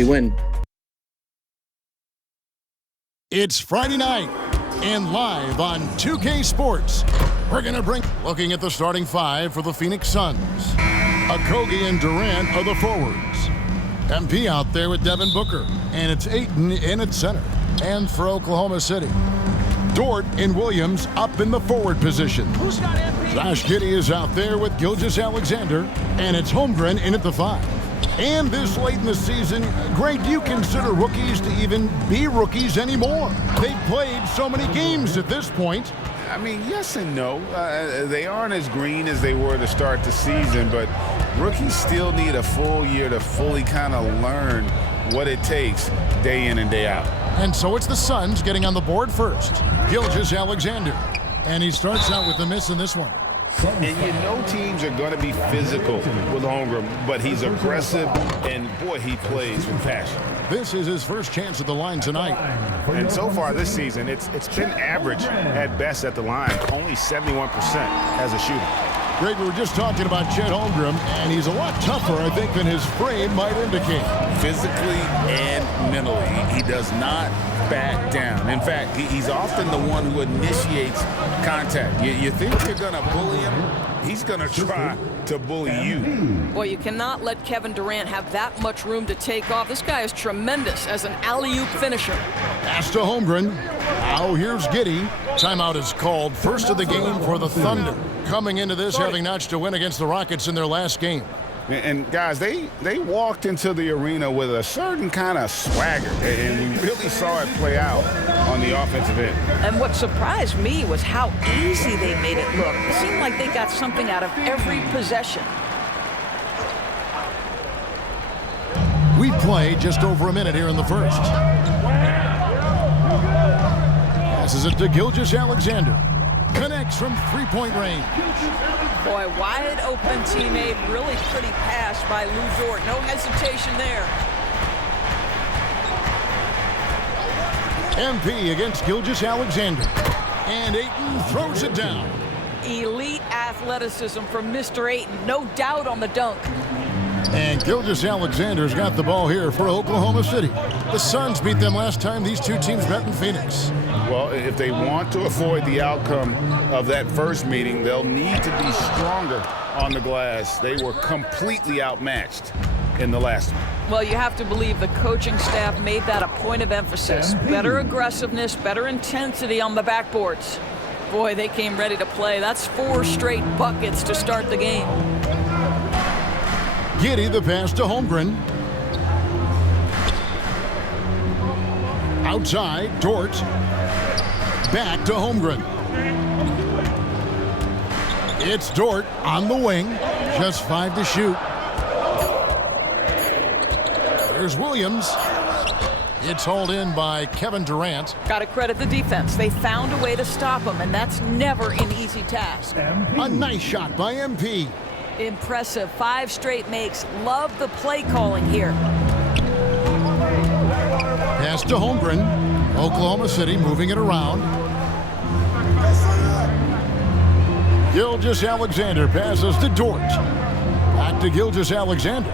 win. It's Friday night and live on 2K Sports. We're going to looking at the starting five for the Phoenix Suns. Okogie and Durant are the forwards. MP out there with Devin Booker. And it's Ayton in at center. And for Oklahoma City, Dort and Williams up in the forward position. Who's got MP? Josh Giddey is out there with Gilgeous-Alexander. And it's Holmgren in at the 5. And this late in the season, Greg, do you consider rookies to even be rookies anymore? They've played so many games at this point. I mean, yes and no. They aren't as green as they were to start the season, but rookies still need a full year to fully kind of learn what it takes day in and day out. And so it's the Suns getting on the board first. Gilgeous-Alexander. And he starts out with a miss in this one. And you know teams are going to be physical with Holmgren, but he's aggressive, and boy, he plays with passion. This is his first chance at the line tonight. And so far this season, it's been average at best at the line, only 71% as a shooter. Greg, we were just talking about Chet Holmgren, and he's a lot tougher, I think, than his frame might indicate. Physically and mentally, he does not back down. In fact, he's often the one who initiates contact. You think you're going to bully him? He's going to try to bully you. Boy, you cannot let Kevin Durant have that much room to take off. This guy is tremendous as an alley-oop finisher. Pass to Holmgren. Now here's Giddey. Timeout is called. First of the game for the Thunder. Coming into this having notched a win against the Rockets in their last game. And guys, they walked into the arena with a certain kind of swagger, and we really saw it play out on the offensive end. And what surprised me was how easy they made it look. It seemed like they got something out of every possession. We play just over a minute here in the first. Passes it to Gilgeous-Alexander. Connects from three-point range. Boy, wide open teammate, really pretty pass by Lou Dort. No hesitation there. MP against Gilgeous-Alexander. And Ayton throws it down. Elite athleticism from Mr. Ayton. No doubt on the dunk. And Gilgeous-Alexander's got the ball here for Oklahoma City. The Suns beat them last time these two teams met in Phoenix. Well, if they want to avoid the outcome of that first meeting, they'll need to be stronger on the glass. They were completely outmatched in the last one. Well, you have to believe the coaching staff made that a point of emphasis. Better aggressiveness, better intensity on the backboards. Boy, they came ready to play. That's 4 straight buckets to start the game. Giddey the pass to Holmgren. Outside, Dort. Back to Holmgren. It's Dort on the wing. Just 5 to shoot. There's Williams. It's hauled in by Kevin Durant. Got to credit the defense. They found a way to stop him, and that's never an easy task. A nice shot by MP. Impressive. 5 straight makes. Love the play calling here. Pass to Holmgren. Oklahoma City moving it around. Gilgeous-Alexander passes to Dort. Back to Gilgeous-Alexander.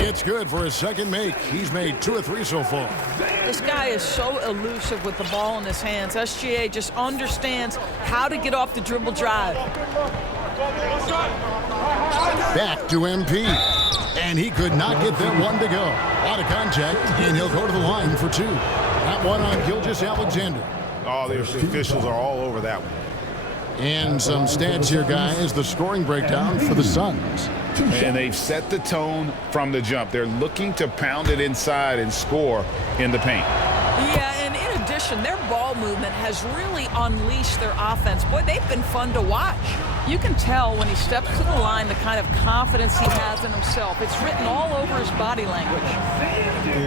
It's good for his second make. He's made 2 or 3 so far. This guy is so elusive with the ball in his hands. SGA just understands how to get off the dribble drive. Back to MP. And he could not get that one to go. Out of contact, and he'll go to the line for 2. That one on Gilgeous-Alexander. Oh, the officials are all over that one. And some stats here, guys. The scoring breakdown for the Suns. And they've set the tone from the jump. They're looking to pound it inside and score in the paint. Yeah, and in addition, their ball movement has really unleashed their offense. Boy, they've been fun to watch. You can tell when he steps to the line the kind of confidence he has in himself. It's written all over his body language.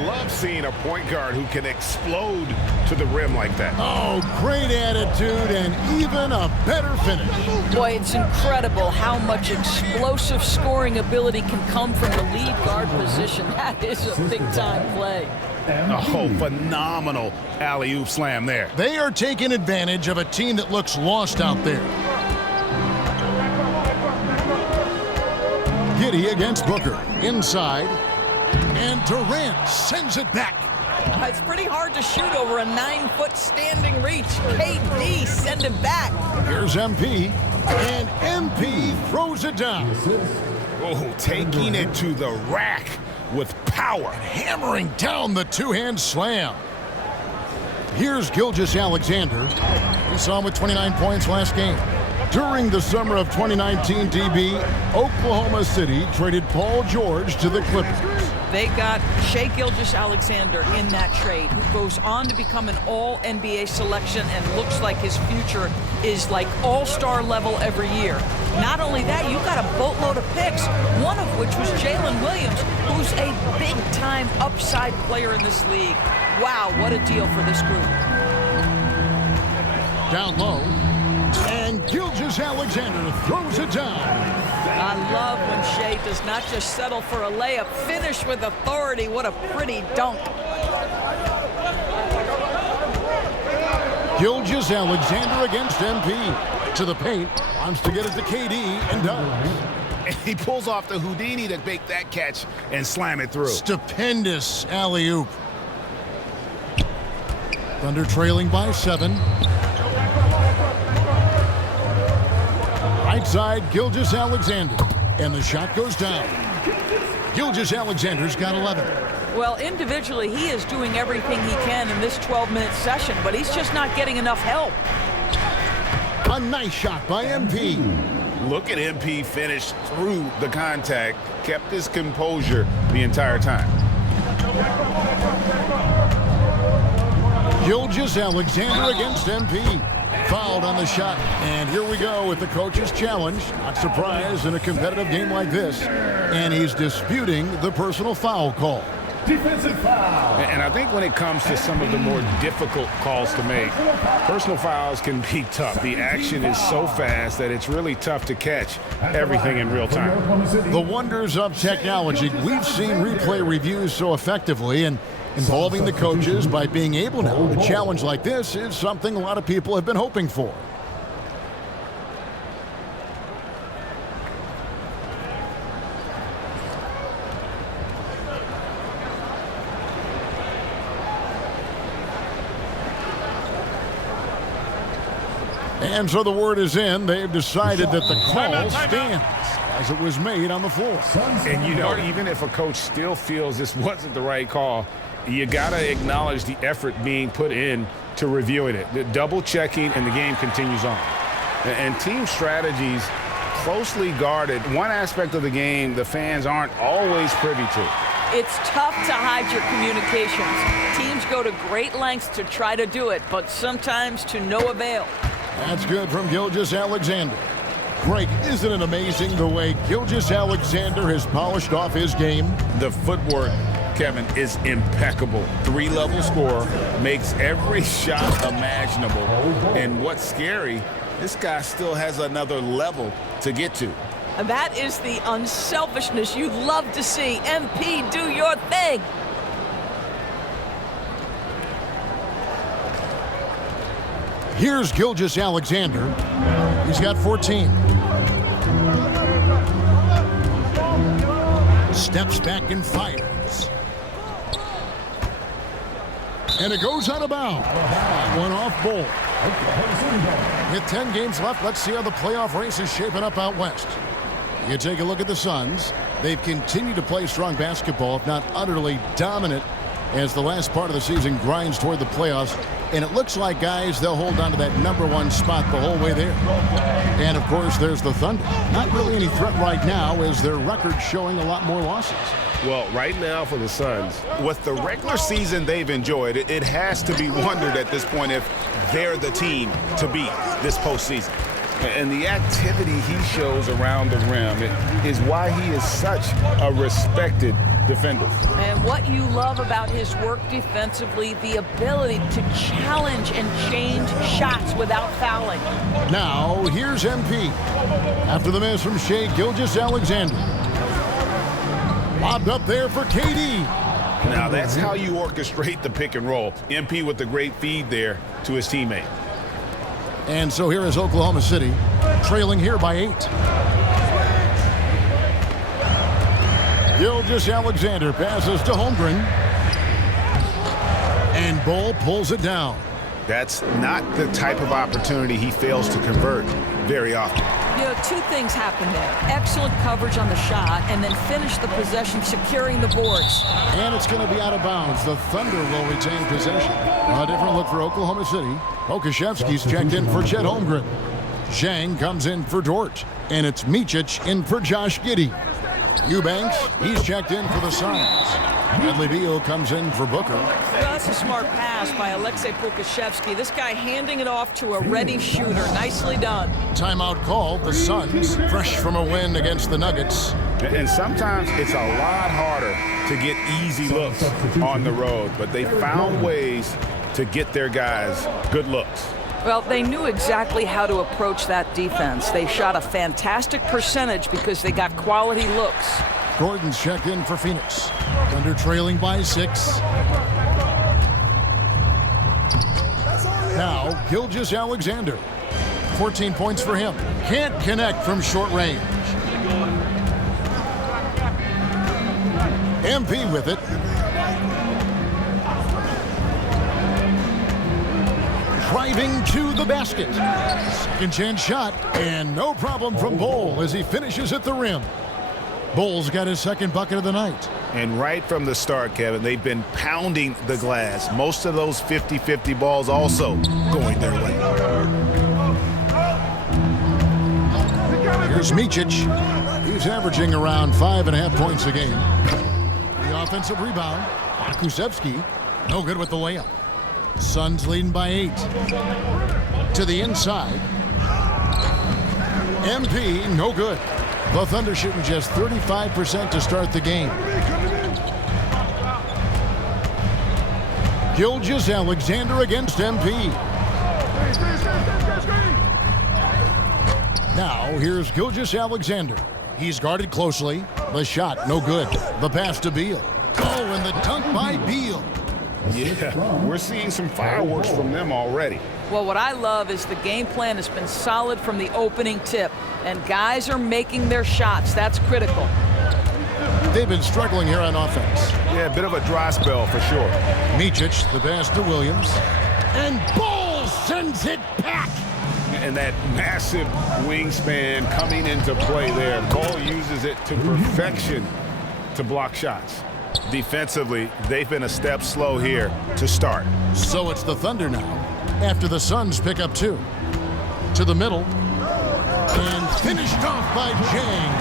Love seeing a point guard who can explode to the rim like that. Oh, great attitude and even a better finish. Boy, it's incredible how much explosive scoring ability can come from the lead guard position. That is a big-time play. Oh, phenomenal alley-oop slam there. They are taking advantage of a team that looks lost out there. City against Booker. Inside. And Durant sends it back. It's pretty hard to shoot over a 9-foot standing reach. KD send it back. Here's MP. And MP throws it down. Oh, taking it to the rack with power. Hammering down the two-hand slam. Here's Gilgeous-Alexander. We saw him with 29 points last game. During the summer of 2019, DB, Oklahoma City traded Paul George to the Clippers. They got Shai Gilgeous-Alexander in that trade, who goes on to become an all-NBA selection and looks like his future is like all-star level every year. Not only that, you got a boatload of picks, one of which was Jalen Williams, who's a big-time upside player in this league. Wow, what a deal for this group. Down low, and Gilgeous-Alexander throws it down. I love when Shai does not just settle for a layup, finish with authority. What a pretty dunk. Gilgeous-Alexander against MP. To the paint, wants to get it to KD, and does. And he pulls off the Houdini to make that catch and slam it through. Stupendous alley-oop. Thunder trailing by 7. Right side, Gilgeous-Alexander. And the shot goes down. Gilgeous-Alexander's got 11. Well, individually, he is doing everything he can in this 12-minute session, but he's just not getting enough help. A nice shot by MP. Look at MP finish through the contact, kept his composure the entire time. Gilgeous-Alexander against MP. Fouled on the shot, and here we go with the coach's challenge. Not surprised in a competitive game like this, and he's disputing the personal foul call. Defensive foul. And I think when it comes to some of the more difficult calls to make, personal fouls can be tough. The action is so fast that it's really tough to catch everything in real time. The wonders of technology. We've seen replay reviews so effectively, and involving the coaches by being able now. A challenge like this is something a lot of people have been hoping for. And so the word is in. They've decided that the call stands as it was made on the floor. And you know, even if a coach still feels this wasn't the right call, you got to acknowledge the effort being put in to reviewing it. The double checking, and the game continues on. And team strategies closely guarded. One aspect of the game the fans aren't always privy to. It's tough to hide your communications. Teams go to great lengths to try to do it, but sometimes to no avail. That's good from Gilgeous-Alexander. Greg, isn't it amazing the way Gilgeous-Alexander has polished off his game? The footwork, Kevin, is impeccable. 3-level scorer, makes every shot imaginable. And what's scary, this guy still has another level to get to. And that is the unselfishness you'd love to see. MP, do your thing. Here's Gilgeous-Alexander. He's got 14. Steps back and fires. And it goes out of bounds. One off ball. With 10 games left, let's see how the playoff race is shaping up out west. You take a look at the Suns. They've continued to play strong basketball, if not utterly dominant, as the last part of the season grinds toward the playoffs. And it looks like, guys, they'll hold on to that #1 spot the whole way there. And, of course, there's the Thunder. Not really any threat right now, as their record's showing a lot more losses. Well, right now for the Suns, with the regular season they've enjoyed, it has to be wondered at this point if they're the team to beat this postseason. And the activity he shows around the rim is why he is such a respected defender. And what you love about his work defensively, the ability to challenge and change shots without fouling. Now, here's MP. After the miss from Shai Gilgeous-Alexander. Lobbed up there for KD. Now, that's how you orchestrate the pick and roll. MP with the great feed there to his teammate. And so here is Oklahoma City, trailing here by 8. Gilgeous-Alexander passes to Holmgren. And Bull pulls it down. That's not the type of opportunity he fails to convert very often. You know, two things happen there. Excellent coverage on the shot, and then finish the possession securing the boards. And it's going to be out of bounds. The Thunder will retain possession. A different look for Oklahoma City. Okashevsky's checked in for Chet Holmgren. Zhang comes in for Dort. And it's Micic in for Josh Giddey. Eubanks, he's checked in for the Suns. Bradley Beal comes in for Booker. Well, that's a smart pass by Alexei Pokusevski. This guy handing it off to a ready shooter. Nicely done. Timeout called. The Suns, fresh from a win against the Nuggets. And sometimes it's a lot harder to get easy looks on the road, but they found ways to get their guys good looks. Well, they knew exactly how to approach that defense. They shot a fantastic percentage because they got quality looks. Gordon's checked in for Phoenix. Thunder trailing by 6. Now, Gilgeous-Alexander. 14 points for him. Can't connect from short range. MP with it. Driving to the basket. Second chance shot, and no problem from Bull as he finishes at the rim. Bull's got his second bucket of the night. And right from the start, Kevin, they've been pounding the glass. Most of those 50-50 balls also going their way. Here's Micic. He's averaging around 5.5 points a game. The offensive rebound. Pokusevski, no good with the layup. Suns leading by 8. To the inside. MP, no good. The Thunder shooting just 35% to start the game. Gilgeous-Alexander against MP. Now, here's Gilgeous-Alexander. He's guarded closely. The shot, no good. The pass to Beal. Oh, and the dunk by Beal. Yeah, we're seeing some fireworks from them already. Well, what I love is the game plan has been solid from the opening tip, and guys are making their shots. That's critical. They've been struggling here on offense. Yeah, a bit of a dry spell for sure. Micic, the pass to Williams. And Bull sends it back. And that massive wingspan coming into play there. Bull uses it to perfection to block shots. Defensively, they've been a step slow here to start. So it's the Thunder now, after the Suns pick up 2. To the middle. And finished off by Zhang.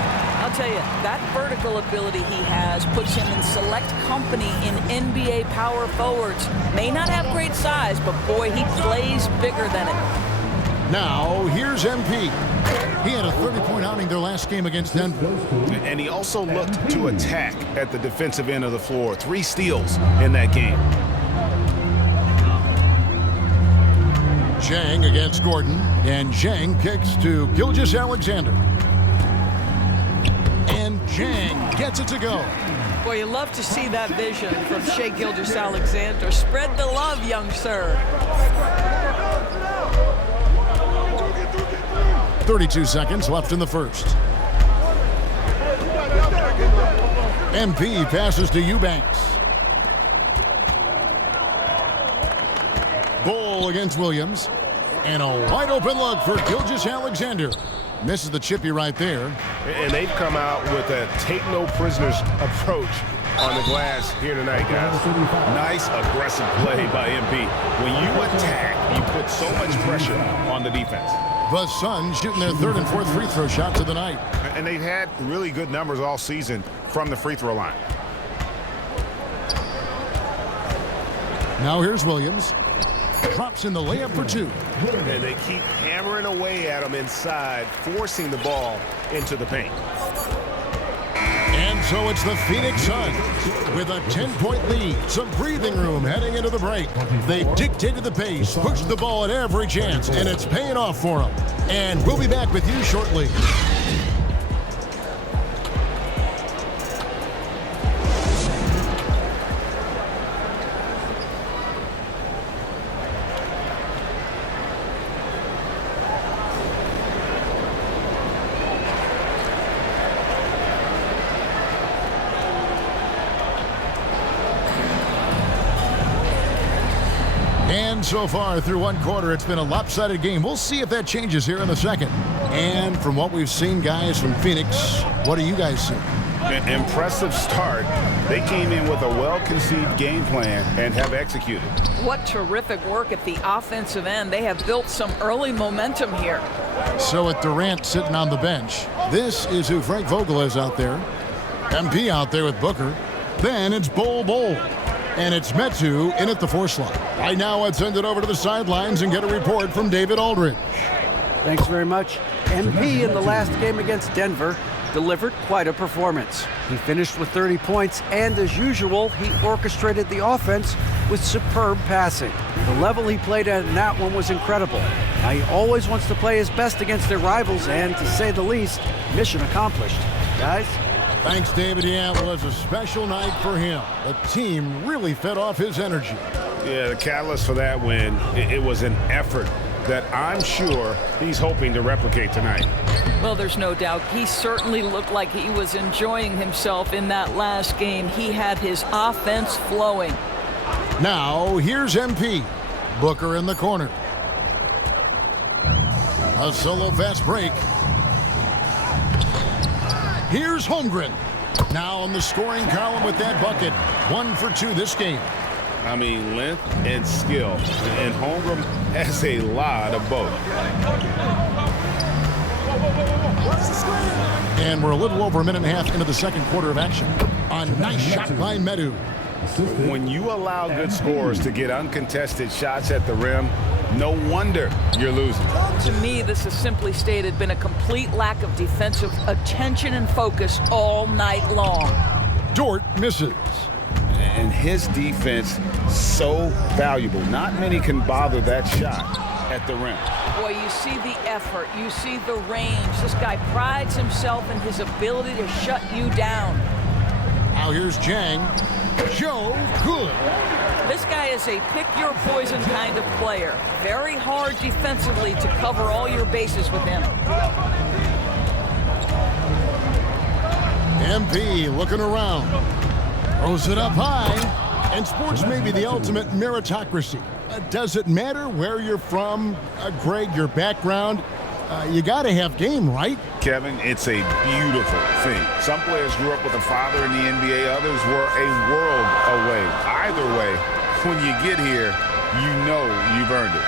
I'll tell you, that vertical ability he has puts him in select company in NBA power forwards. May not have great size, but boy, he plays bigger than it. Now, here's MP. He had a 30-point outing their last game against Denver. And he also looked to attack at the defensive end of the floor. 3 steals in that game. Zhang against Gordon, and Zhang kicks to Gilgeous-Alexander. And Zhang gets it to go. Boy, you love to see that vision from Shai Gilgeous-Alexander. Spread the love, young sir. 32 seconds left in the first. MP passes to Eubanks. Bull against Williams. And a wide open look for Gilgeous-Alexander. Misses the chippy right there. And they've come out with a take-no-prisoners approach on the glass here tonight, guys. Nice aggressive play by MP. When you attack, you put so much pressure on the defense. The Suns shooting their 3rd and 4th free throw shots of the night. And they've had really good numbers all season from the free throw line. Now here's Williams. Drops in the layup for 2. And they keep hammering away at him inside, forcing the ball into the paint. And so it's the Phoenix Suns with a 10-point lead. Some breathing room heading into the break. They've dictated the pace, pushed the ball at every chance, and it's paying off for them. And we'll be back with you shortly. And so far through one quarter, it's been a lopsided game. We'll see if that changes here in the second. And from what we've seen, guys, from Phoenix, what do you guys see? An impressive start. They came in with a well-conceived game plan and have executed. What terrific work at the offensive end. They have built some early momentum here. So with Durant sitting on the bench, this is who Frank Vogel is out there. MP out there with Booker. Then it's Bol. And it's Metu in at the 4 slot. Right now, let's send it over to the sidelines and get a report from David Aldridge. Thanks very much. MP in the last game against Denver delivered quite a performance. He finished with 30 points, and as usual, he orchestrated the offense with superb passing. The level he played at in that one was incredible. Now, he always wants to play his best against their rivals, and to say the least, mission accomplished. Guys? Thanks, David. Yeah, it was a special night for him. The team really fed off his energy. Yeah, the catalyst for that win, it was an effort that I'm sure he's hoping to replicate tonight. Well, there's no doubt. He certainly looked like he was enjoying himself in that last game. He had his offense flowing. Now, here's MP. Booker in the corner. A solo fast break. Here's Holmgren. Now on the scoring column with that bucket. 1 for 2 this game. I mean, length and skill. And Holmgren has a lot of both. And we're a little over a minute and a half into the second quarter of action. A nice shot by Metu. When you allow good scorers to get uncontested shots at the rim, no wonder you're losing. To me, this has simply stated been a complete lack of defensive attention and focus all night long. Dort misses. And his defense so valuable. Not many can bother that shot at the rim. Boy, you see the effort, you see the range. This guy prides himself in his ability to shut you down. Now here's Jang. Joe, good. This guy is a pick-your-poison kind of player. Very hard defensively to cover all your bases with him. MP looking around. Throws it up high. And sports may be the ultimate meritocracy. Does it matter where you're from, Greg, your background? You got to have game, right? Kevin, it's a beautiful thing. Some players grew up with a father in the NBA. Others were a world away. Either way, when you get here, you know you've earned it.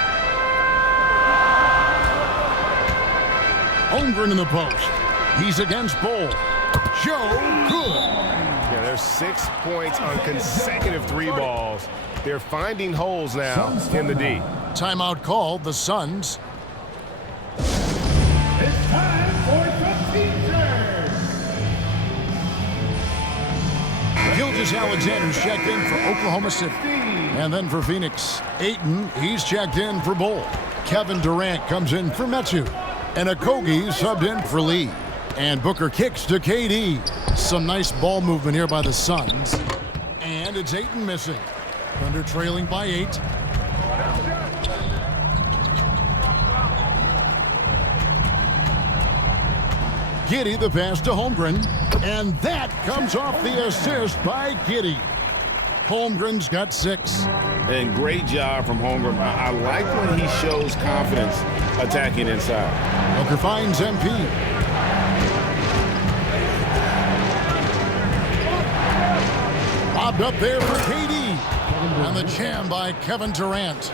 Holmgren in the post. He's against Bol. Joe, good. Yeah, there's 6 points on consecutive 3 balls. They're finding holes now in the D. Timeout called, the Suns. It's time for the teacher. Gilgeous-Alexander's checked in for Oklahoma City. And then for Phoenix, Ayton, he's checked in for Bol. Kevin Durant comes in for Metu. And Okogie subbed in for Lee. And Booker kicks to KD. Some nice ball movement here by the Suns. And it's Ayton missing. Thunder trailing by 8. Giddey the pass to Holmgren. And that comes off the assist by Giddey. Holmgren's got 6. And great job from Holmgren. I like when he shows confidence attacking inside. Booker finds MP. Bobbed up there for KD. And the jam by Kevin Durant.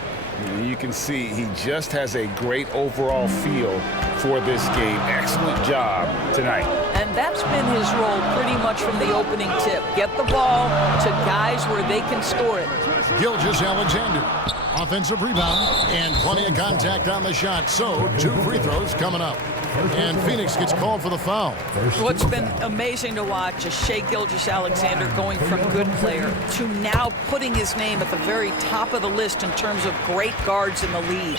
You can see he just has a great overall feel for this game. Excellent job tonight. And that's been his role pretty much from the opening tip. Get the ball to guys where they can score it. Gilgeous-Alexander. Offensive rebound and plenty of contact on the shot. So 2 free throws coming up. And Phoenix gets called for the foul. What's been amazing to watch is Shai Gilgeous-Alexander going from good player to now putting his name at the very top of the list in terms of great guards in the league.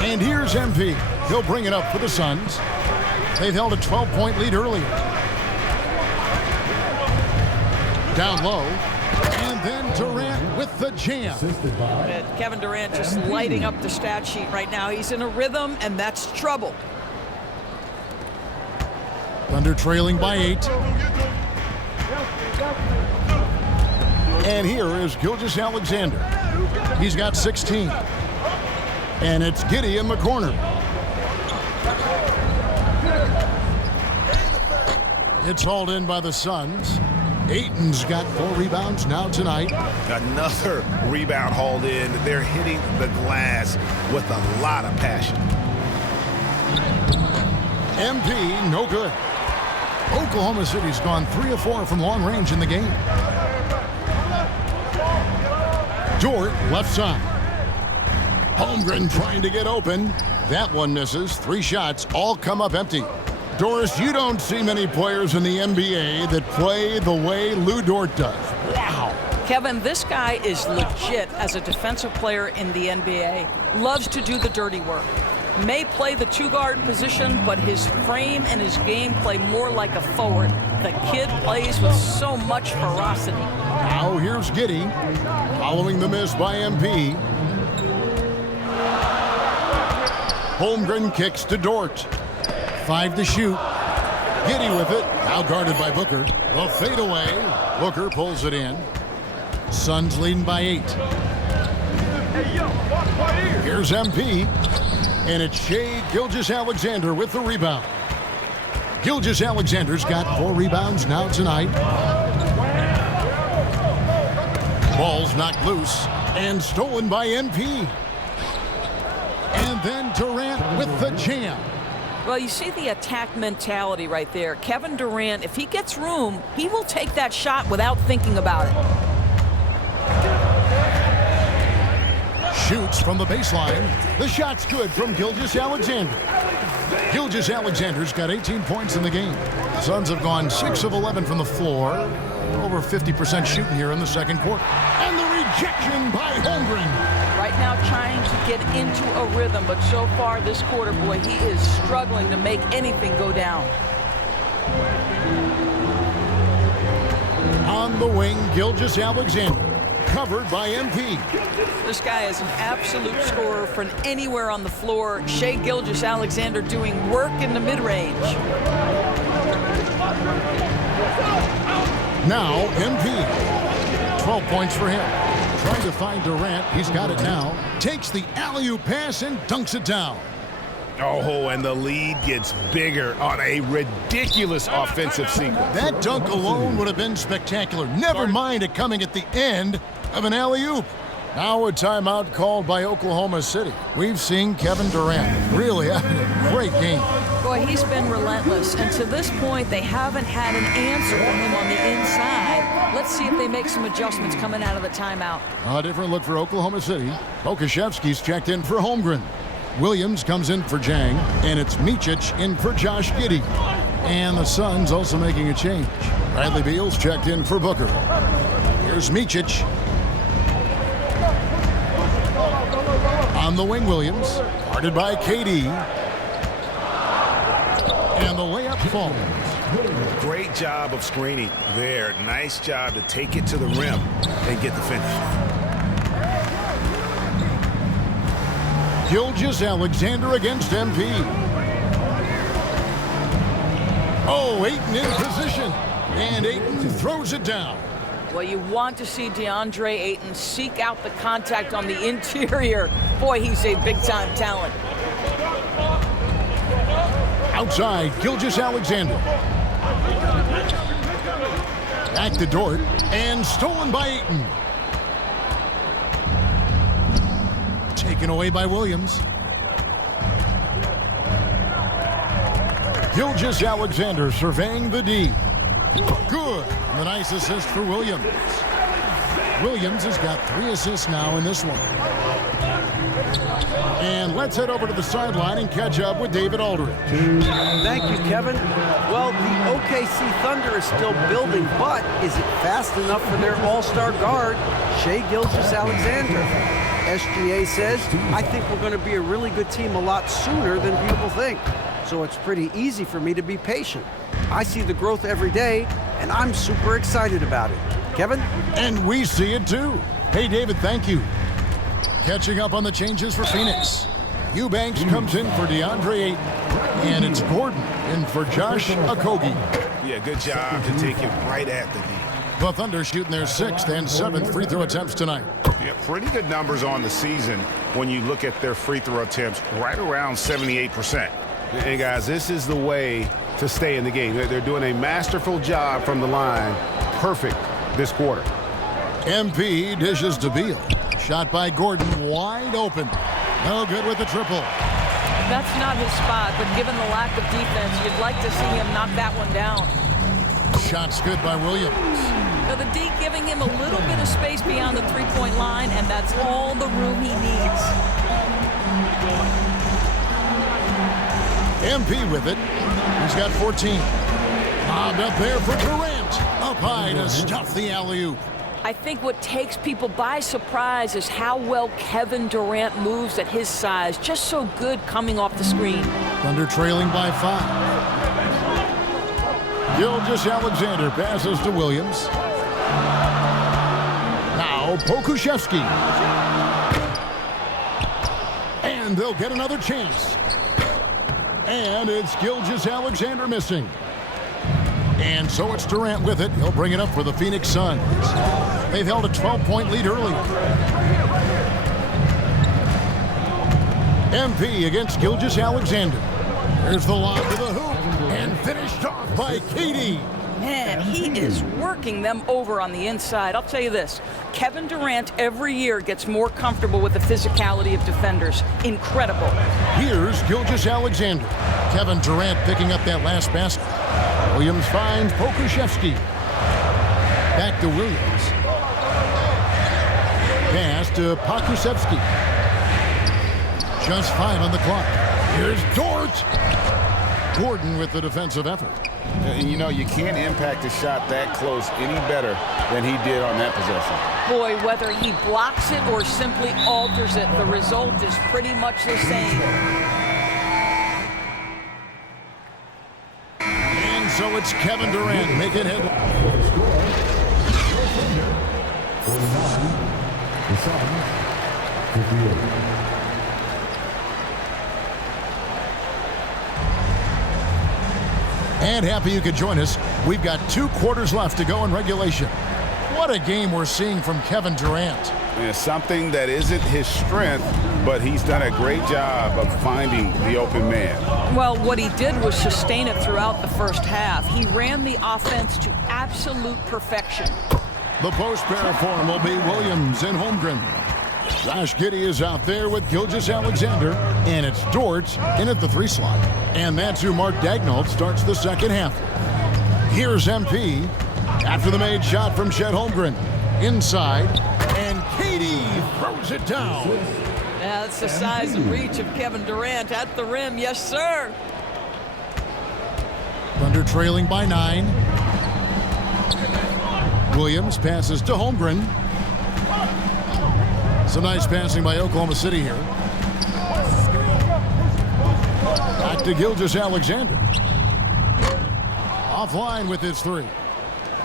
And here's MP. He'll bring it up for the Suns. They've held a 12-point lead earlier. Down low. And then Durant with the jam. Kevin Durant just lighting up the stat sheet right now. He's in a rhythm, and that's trouble. Thunder trailing by 8. And here is Gilgeous-Alexander. He's got 16. And it's Giddey in the corner. It's hauled in by the Suns. Ayton's got 4 rebounds now tonight. Another rebound hauled in. They're hitting the glass with a lot of passion. MP, no good. Oklahoma City's gone 3 of 4 from long range in the game. Dort, left side. Holmgren trying to get open. That one misses. 3 shots, all come up empty. Doris, you don't see many players in the NBA that play the way Lou Dort does. Wow. Kevin, this guy is legit as a defensive player in the NBA. Loves to do the dirty work. May play the 2-guard position, but his frame and his game play more like a forward. The kid plays with so much ferocity. Now here's Giddey, following the miss by MP. Holmgren kicks to Dort. 5 to shoot. Giddey with it, now guarded by Booker. The fadeaway. Booker pulls it in. Suns leading by 8. Here's MP. And it's Shai Gilgeous-Alexander with the rebound. Gilgeous-Alexander's got 4 rebounds now tonight. Ball's knocked loose and stolen by MP. And then Durant with the jam. Well, you see the attack mentality right there. Kevin Durant, if he gets room, he will take that shot without thinking about it. Shoots from the baseline. The shot's good from Gilgeous-Alexander. Gilgeous-Alexander's got 18 points in the game. The Suns have gone 6 of 11 from the floor. Over 50% shooting here in the second quarter. And the rejection by Holmgren. Right now trying to get into a rhythm, but so far this quarter, boy, he is struggling to make anything go down. On the wing, Gilgeous-Alexander. Covered by MP. This guy is an absolute scorer from anywhere on the floor. Shai Gilgeous-Alexander doing work in the mid-range. Now MP. 12 points for him. Trying to find Durant. He's got it now. Takes the alley-oop pass and dunks it down. Oh, and the lead gets bigger on a ridiculous offensive sequence. That dunk alone would have been spectacular. Never mind it coming at the end of an alley-oop. Now a timeout called by Oklahoma City. We've seen Kevin Durant really having a great game. Boy, he's been relentless, and to this point, they haven't had an answer for him on the inside. Let's see if they make some adjustments coming out of the timeout. A different look for Oklahoma City. Okashevsky's checked in for Holmgren. Williams comes in for Jang, and it's Micic in for Josh Giddey. And the Suns also making a change. Bradley Beal's checked in for Booker. Here's Micic. On the wing, Williams, guarded by KD. And the layup falls. Great job of screening there. Nice job to take it to the rim and get the finish. Gilgeous-Alexander against MP. Oh, Ayton in position. And Ayton throws it down. Well, you want to see DeAndre Ayton seek out the contact on the interior. Boy, he's a big-time talent. Outside, Gilgeous-Alexander. Back to Dort. And stolen by Ayton. Taken away by Williams. Gilgeous-Alexander surveying the D. Good. And the nice assist for Williams. Williams has got 3 assists now in this one. And let's head over to the sideline and catch up with David Aldridge. Thank you, Kevin. Well, the OKC Thunder is still building, but is it fast enough for their all-star guard, Shai Gilgeous-Alexander? SGA says, I think we're going to be a really good team a lot sooner than people think. So it's pretty easy for me to be patient. I see the growth every day, and I'm super excited about it. Kevin? And we see it too. Hey, David, thank you. Catching up on the changes for Phoenix. Eubanks comes in for DeAndre Ayton. And it's Gordon in for Josh Okogie. Yeah, good job to take it right at the knee. The Thunder shooting their 6th and 7th free throw attempts tonight. Yeah, pretty good numbers on the season when you look at their free throw attempts, right around 78%. And guys, this is the way to stay in the game. They're doing a masterful job from the line. Perfect this quarter. MP dishes to Beal. Shot by Gordon, wide open. No good with the triple. That's not his spot, but given the lack of defense, you'd like to see him knock that one down. Shot's good by Williams. So the D giving him a little bit of space beyond the three-point line, and that's all the room he needs. MP with it. He's got 14. Bobbed up there for Durant. Up high to stuff the alley-oop. I think what takes people by surprise is how well Kevin Durant moves at his size. Just so good coming off the screen. Thunder trailing by 5. Gilgeous-Alexander passes to Williams. Now Pokusevski. And they'll get another chance. And it's Gilgeous-Alexander missing. And so it's Durant with it. He'll bring it up for the Phoenix Suns. They've held a 12-point lead earlier. MP against Gilgeous-Alexander. Here's the lob to the hoop. And finished off by KD. Man, he is working them over on the inside. I'll tell you this, Kevin Durant every year gets more comfortable with the physicality of defenders. Incredible. Here's Gilgeous-Alexander. Kevin Durant picking up that last basket. Williams finds Pokusevski. Back to Williams. Pass to Pokusevski. Just 5 on the clock. Here's Dort. Gordon with the defensive effort. And you know, you can't impact a shot that close any better than he did on that possession. Boy, whether he blocks it or simply alters it, the result is pretty much the same. And so it's Kevin Durant making headlines. The Suns, 58. And happy you could join us. We've got 2 quarters left to go in regulation. What a game we're seeing from Kevin Durant. Yeah, something that isn't his strength, but he's done a great job of finding the open man. Well, what he did was sustain it throughout the first half. He ran the offense to absolute perfection. The post pair for him will be Williams and Holmgren. Josh Giddey is out there with Gilgeous-Alexander, and it's Dort in at the 3 slot. And that's who Mark Daigneault starts the second half. Here's MP after the made shot from Chet Holmgren. Inside, and KD throws it down. Yeah, that's the size and reach of Kevin Durant at the rim. Yes, sir. Thunder trailing by 9. Williams passes to Holmgren. Some nice passing by Oklahoma City here. Back to Gilgeous-Alexander. Offline with his 3.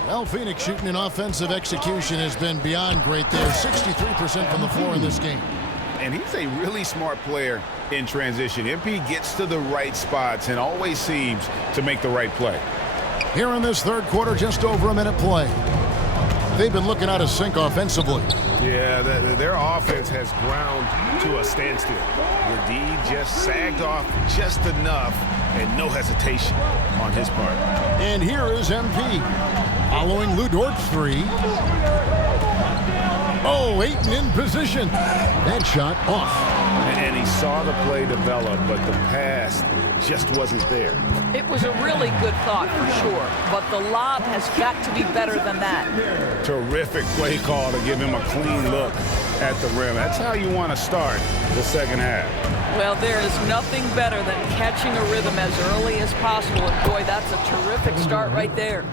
Well, Phoenix shooting in offensive execution has been beyond great there. 63% from the floor in this game. And he's a really smart player in transition. MP gets to the right spots and always seems to make the right play. Here in this third quarter, just over a minute play. They've been looking out of sync offensively. Yeah, their offense has ground to a standstill. The D just sagged off just enough and no hesitation on his part. And here is MP following Lou Dort's 3. Oh, Ayton in position. That shot off. And he saw the play develop, but the pass just wasn't there. It was a really good thought for sure, but the lob has got to be better than that. Terrific play call to give him a clean look at the rim. That's how you want to start the second half. Well, there is nothing better than catching a rhythm as early as possible, and boy, that's a terrific start right there.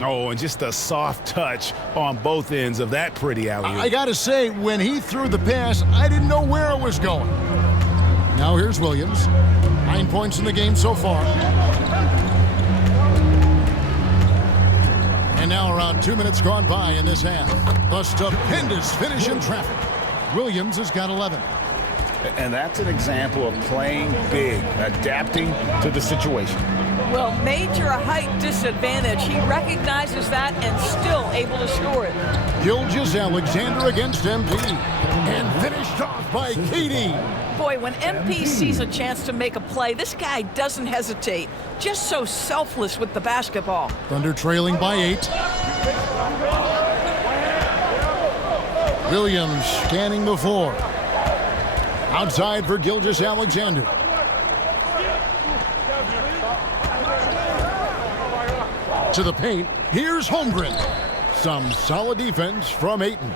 Oh, and just a soft touch on both ends of that pretty alley-oop. I got to say, when he threw the pass, I didn't know where it was going. Now here's Williams. 9 points in the game so far. And now around 2 minutes gone by in this half. The stupendous finish in traffic. Williams has got 11. And that's an example of playing big, adapting to the situation. Well, major height disadvantage. He recognizes that and still able to score it. Gilgeous-Alexander against MP. And finished off by Katie. Boy, when MP sees a chance to make a play, this guy doesn't hesitate. Just so selfless with the basketball. Thunder trailing by 8. Williams scanning the floor. Outside for Gilgeous-Alexander. To the paint, here's Holmgren. Some solid defense from Ayton.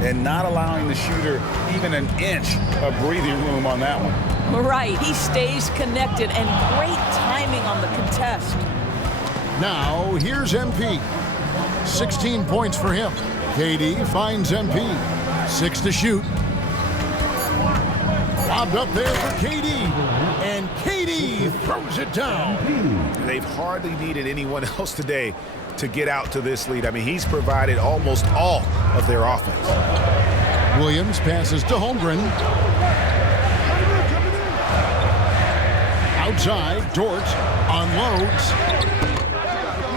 And not allowing the shooter even an inch of breathing room on that one. Right, he stays connected and great timing on the contest. Now, here's MP. 16 points for him. KD finds MP. 6 to shoot. Lobbed up there for KD. And KD throws it down. They've hardly needed anyone else today to get out to this lead. I mean, he's provided almost all of their offense. Williams passes to Holmgren. Outside, Dort unloads.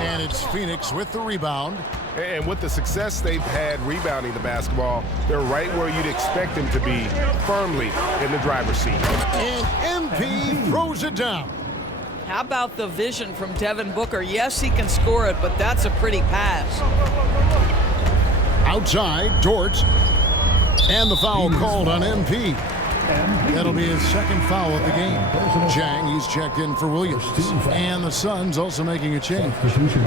And it's Phoenix with the rebound. And with the success they've had rebounding the basketball, they're right where you'd expect them to be, firmly in the driver's seat. And MP throws it down. How about the vision from Devin Booker? Yes, he can score it, but that's a pretty pass. Outside, Dort. And the foul called on MP. That'll be his second foul of the game. Chang, he's checked in for Williams. And the Suns also making a change.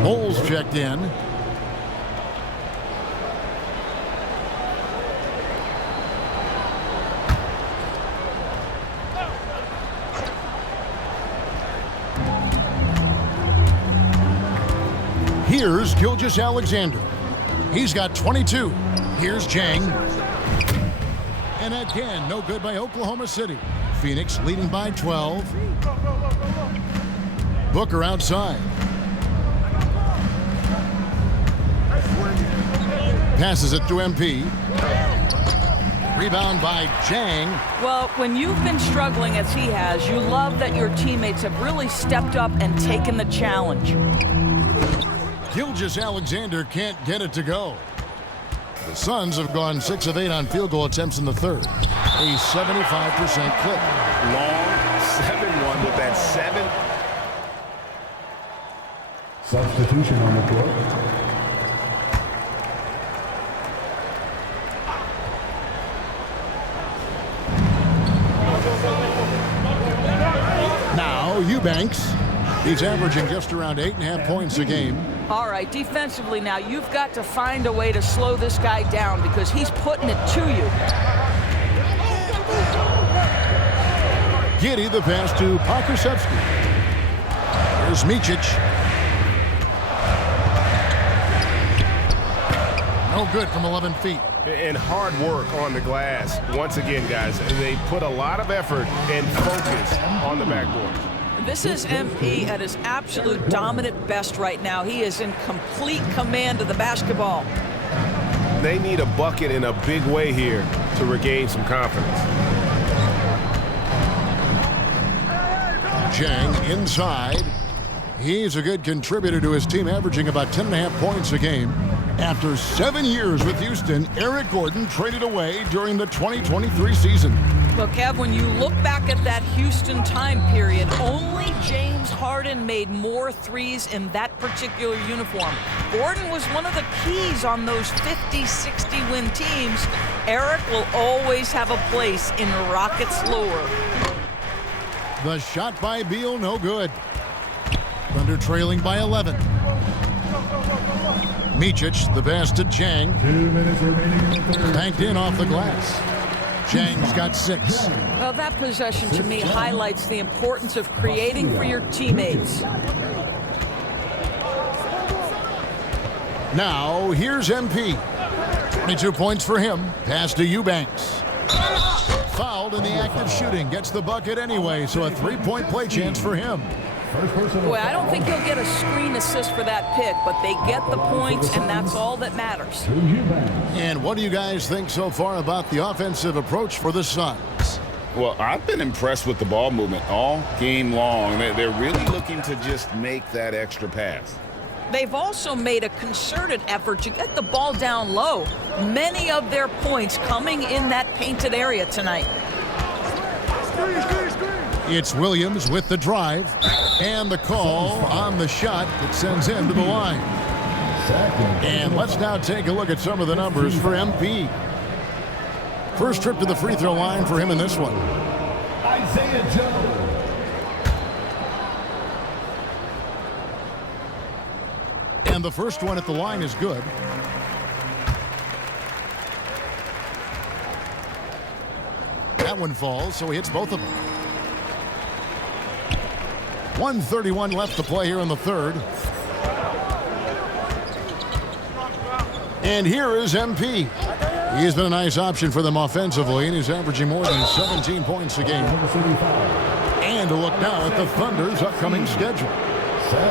Bowles checked in. Here's Gilgeous-Alexander. He's got 22. Here's Chang. And again, no good by Oklahoma City. Phoenix leading by 12. Booker outside. Passes it to MP. Rebound by Chang. Well, when you've been struggling as he has, you love that your teammates have really stepped up and taken the challenge. Gilgeous-Alexander can't get it to go. The Suns have gone 6 of 8 on field goal attempts in the third. A 75% clip. Long 7-1 with that 7. Substitution on the court. Now Eubanks. He's averaging just around 8.5 points a game. All right, defensively now, you've got to find a way to slow this guy down because he's putting it to you. Giddey the pass to Pokusevski. Here's Micic. No good from 11 feet. And hard work on the glass. Once again, guys, they put a lot of effort and focus on the backboard. This is MP at his absolute dominant best right now. He is in complete command of the basketball. They need a bucket in a big way here to regain some confidence. Chang inside. He's a good contributor to his team, averaging about 10.5 points a game. After 7 years with Houston, Eric Gordon traded away during the 2023 season. Well, Kev, when you look back at that Houston time period, only James Harden made more threes in that particular uniform. Gordon was one of the keys on those 50-60 win teams. Eric will always have a place in Rockets lore. The shot by Beal, no good. Thunder trailing by 11. Micic, the pass to Chang. 2 minutes remaining in the third. Banked in off the glass. Chang's got 6. Well, that possession to me highlights the importance of creating for your teammates. Now, here's MP. 22 points for him. Pass to Eubanks. Fouled in the act of shooting. Gets the bucket anyway, so a 3-point play chance for him. Boy, I don't think he'll get a screen assist for that pick, but they get the points, and that's all that matters. And what do you guys think so far about the offensive approach for the Suns? Well, I've been impressed with the ball movement all game long. They're really looking to just make that extra pass. They've also made a concerted effort to get the ball down low. Many of their points coming in that painted area tonight. It's Williams with the drive and the call on the shot that sends him to the line. And let's now take a look at some of the numbers for MP. First trip to the free throw line for him in this one. Isaiah Joe. And the first one at the line is good. That one falls, so he hits both of them. 1:31 left to play here in the third. And here is MP. He has been a nice option for them offensively, and he's averaging more than 17 points a game. And a look now at the Thunder's upcoming schedule.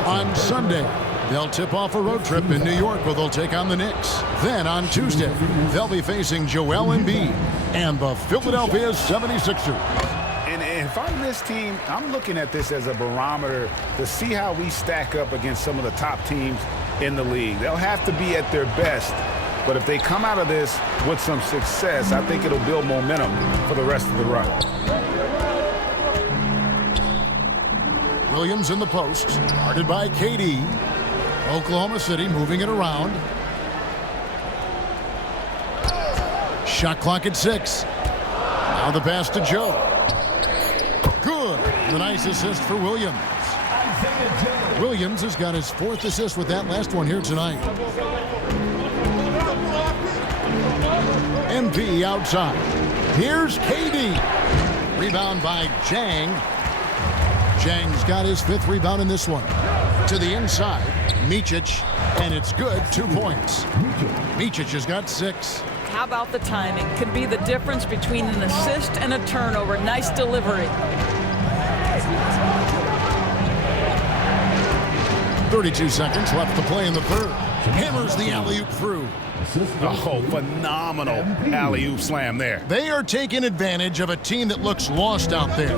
On Sunday, they'll tip off a road trip in New York where they'll take on the Knicks. Then on Tuesday, they'll be facing Joel Embiid and the Philadelphia 76ers. And if I'm this team, I'm looking at this as a barometer to see how we stack up against some of the top teams in the league. They'll have to be at their best, but if they come out of this with some success, I think it'll build momentum for the rest of the run. Williams in the post, guarded by KD. Oklahoma City moving it around. Shot clock at 6. Now the pass to Joe. Good. The nice assist for Williams. Williams has got his 4th assist with that last one here tonight. MP outside. Here's KD. Rebound by Jang. Jang's got his 5th rebound in this one. To the inside, Micic, and it's good, 2 points. Micic has got 6. How about the timing? Could be the difference between an assist and a turnover. Nice delivery. 32 seconds left to play in the third. Hammers the alley-oop through. Oh, phenomenal alley-oop slam there. They are taking advantage of a team that looks lost out there.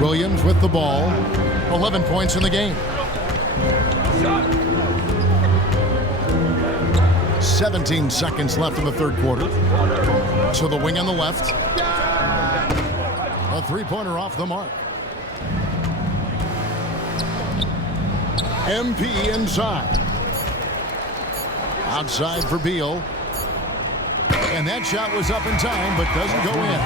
Williams with the ball. 11 points in the game. 17 seconds left in the third quarter. To the wing on the left. A three-pointer off the mark. MP inside. Outside for Beal. And that shot was up in time, but doesn't go in.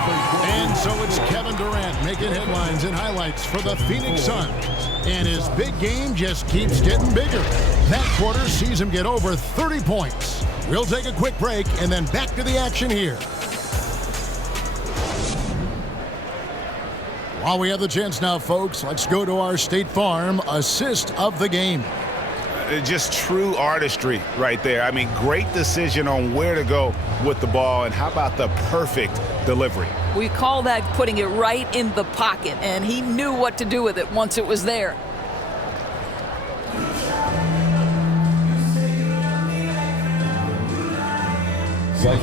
And so it's Kevin Durant making headlines and highlights for the Phoenix Suns. And his big game just keeps getting bigger. That quarter sees him get over 30 points. We'll take a quick break and then back to the action here. While we have the chance now, folks, let's go to our State Farm assist of the game. Just true artistry right there. I mean, great decision on where to go with the ball, and how about the perfect delivery? We call that putting it right in the pocket, and he knew what to do with it once it was there.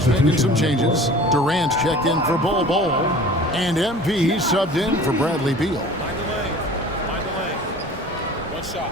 Making some changes. Durant's checked in for Bol Bol, and MP subbed in for Bradley Beal. Mind the lane. Mind the lane. One shot.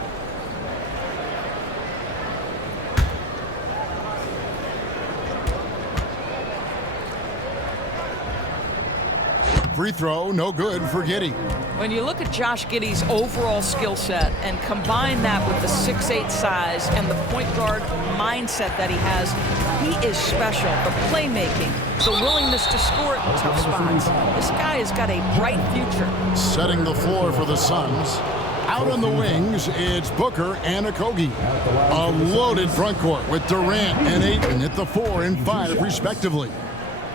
Free throw, no good for Giddey. When you look at Josh Giddey's overall skill set and combine that with the 6'8" size and the point guard mindset that he has, he is special. The playmaking, the willingness to score in tough spots. This guy has got a bright future. Setting the floor for the Suns. Out on the wings, it's Booker and Okogie. A loaded front court with Durant and Ayton at the 4 and 5 respectively.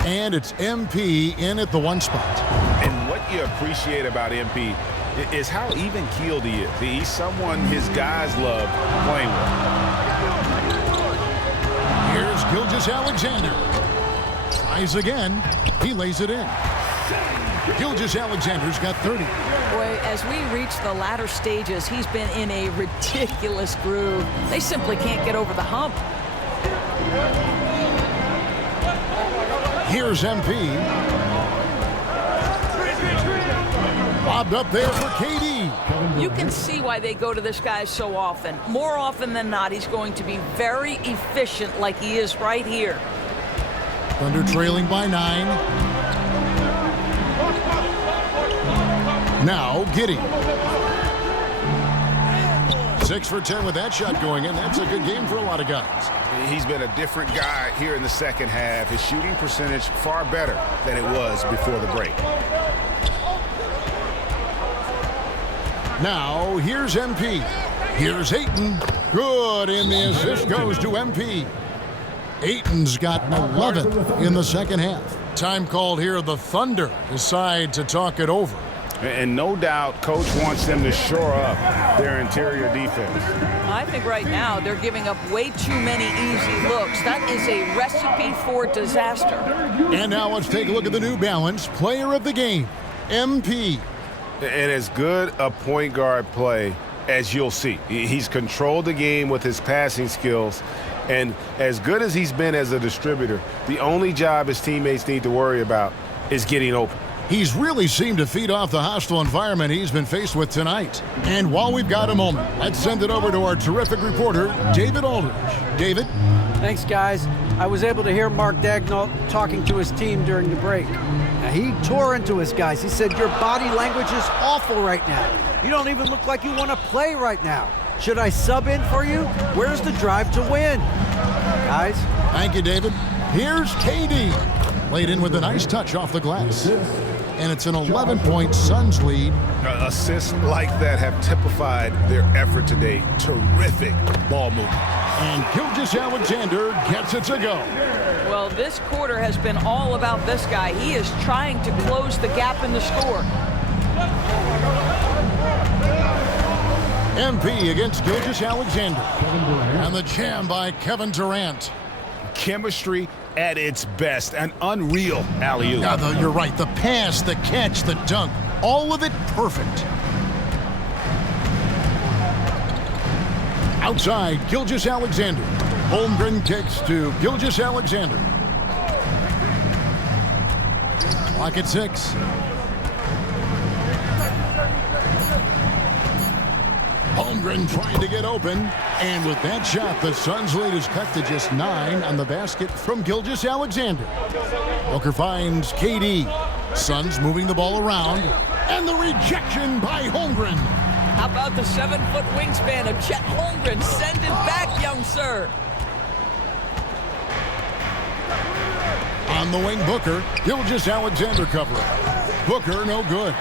And it's MP in at the 1 spot. And what you appreciate about MP is how even-keeled he is. He's someone his guys love playing with. Here's Gilgeous-Alexander. Tries again. He lays it in. Gilgeous-Alexander's got 30. Boy, as we reach the latter stages, he's been in a ridiculous groove. They simply can't get over the hump. Here's MP. Lobbed up there for KD. You can see why they go to this guy so often. More often than not, he's going to be very efficient like he is right here. Thunder trailing by 9. Now Giddey. 6 for 10 with that shot going in. That's a good game for a lot of guys. He's been a different guy here in the second half. His shooting percentage far better than it was before the break. Now here's MP. Here's Ayton. Good, and the assist goes to MP. Ayton's got 11 in the second half. Time called here. The Thunder decide to talk it over. And no doubt, Coach wants them to shore up their interior defense. I think right now they're giving up way too many easy looks. That is a recipe for disaster. And now let's take a look at the New Balance player of the game, MP. And as good a point guard play as you'll see. He's controlled the game with his passing skills. And as good as he's been as a distributor, the only job his teammates need to worry about is getting open. He's really seemed to feed off the hostile environment he's been faced with tonight. And while we've got a moment, let's send it over to our terrific reporter, David Aldridge. David? Thanks, guys. I was able to hear Mark Daigneault talking to his team during the break. Now, he tore into his guys. He said, your body language is awful right now. You don't even look like you want to play right now. Should I sub in for you? Where's the drive to win? Guys? Thank you, David. Here's KD. Laid in with a nice touch off the glass. And it's an 11-point Suns lead. Assists like that have typified their effort today. Terrific ball movement. And Gilgeous-Alexander gets it to go. Well, this quarter has been all about this guy. He is trying to close the gap in the score. MP against Gilgeous-Alexander. And the jam by Kevin Durant. Chemistry at its best. An unreal alley-oop. Yeah, you're right. The pass, the catch, the dunk. All of it perfect. Outside, Gilgeous-Alexander. Holmgren kicks to Gilgeous-Alexander. Clock at 6. Holmgren trying to get open. And with that shot, the Suns' lead is cut to just 9 on the basket from Gilgeous-Alexander. Booker finds KD. Suns moving the ball around. And the rejection by Holmgren. How about the 7-foot wingspan of Chet Holmgren? Send it back, young sir. On the wing, Booker. Gilgeous-Alexander covering. Booker, no good.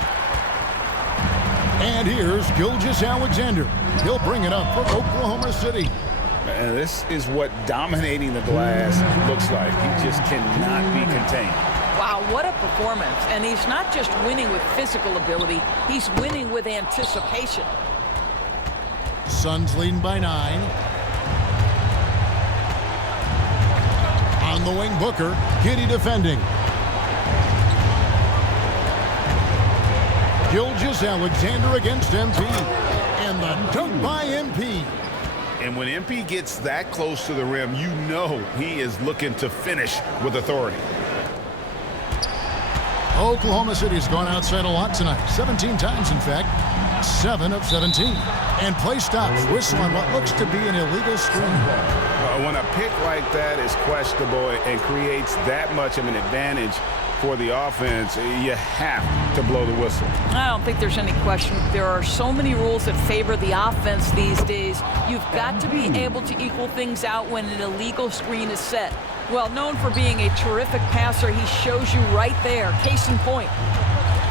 And here's Gilgeous-Alexander. He'll bring it up for Oklahoma City. And this is what dominating the glass looks like. He just cannot be contained. Wow, what a performance. And he's not just winning with physical ability, he's winning with anticipation. Suns leading by 9. On the wing, Booker. Giddey defending. Gilgeous-Alexander against MP. And the dunk by MP. And when MP gets that close to the rim, you know he is looking to finish with authority. Oklahoma City's gone outside a lot tonight. 17 times, in fact. 7 of 17. And play stops. Whistle on what looks to be an illegal screen. When a pick like that is questionable and creates that much of an advantage for the offense, you have to blow the whistle. I don't think there's any question. There are so many rules that favor the offense these days. You've got to be able to equal things out when an illegal screen is set. Well, known for being a terrific passer, he shows you right there. Case in point.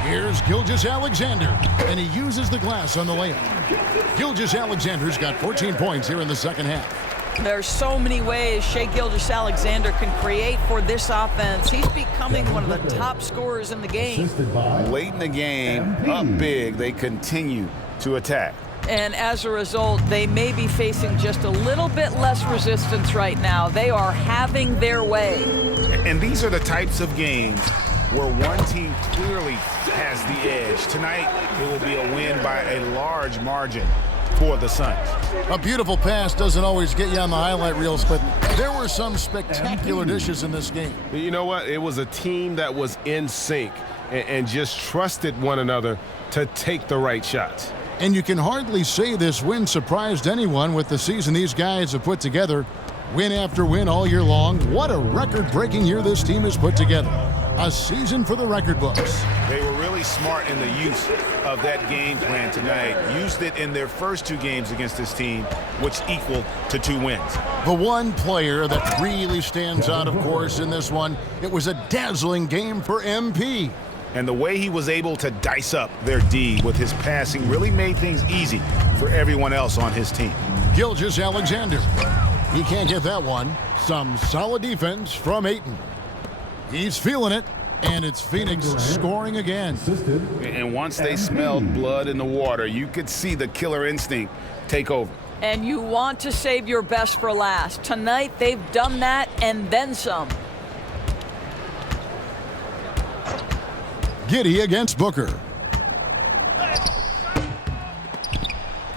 Here's Gilgeous-Alexander, and he uses the glass on the layup. Gilgeous-Alexander's got 14 points here in the second half. There's so many ways Shai Gilgeous-Alexander can create for this offense. He's becoming one of the top scorers in the game. Late in the game, up big, they continue to attack. And as a result, they may be facing just a little bit less resistance right now. They are having their way. And these are the types of games where one team clearly has the edge. Tonight, it will be a win by a large margin for the Suns. A beautiful pass doesn't always get you on the highlight reels, but there were some spectacular dishes in this game. You know what? It was a team that was in sync and just trusted one another to take the right shots. And you can hardly say this win surprised anyone with the season these guys have put together. Win after win all year long. What a record-breaking year this team has put together. A season for the record books. They were really smart in the use of that game plan tonight. Used it in their first 2 games against this team, which equal to 2 wins. The one player that really stands out, of course, in this one, it was a dazzling game for MP. And the way he was able to dice up their D with his passing really made things easy for everyone else on his team. Gilgeous-Alexander. He can't get that one. Some solid defense from Ayton. He's feeling it, and it's Phoenix scoring again. And once they smelled blood in the water, you could see the killer instinct take over. And you want to save your best for last. Tonight, they've done that and then some. Giddey against Booker.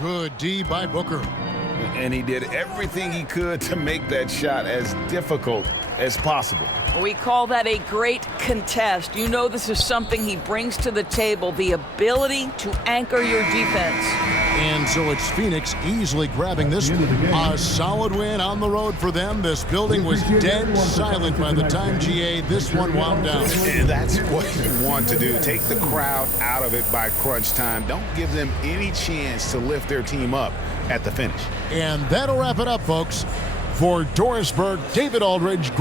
Good D by Booker. And he did everything he could to make that shot as difficult as possible. We call that a great contest. You know this is something he brings to the table, the ability to anchor your defense. And so it's Phoenix easily grabbing this one. A solid win on the road for them. This building was dead silent by the time, GA, this one wound down. And that's what you want to do. Take the crowd out of it by crunch time. Don't give them any chance to lift their team up at the finish. And that'll wrap it up, folks. For Dorisburg, David Aldridge.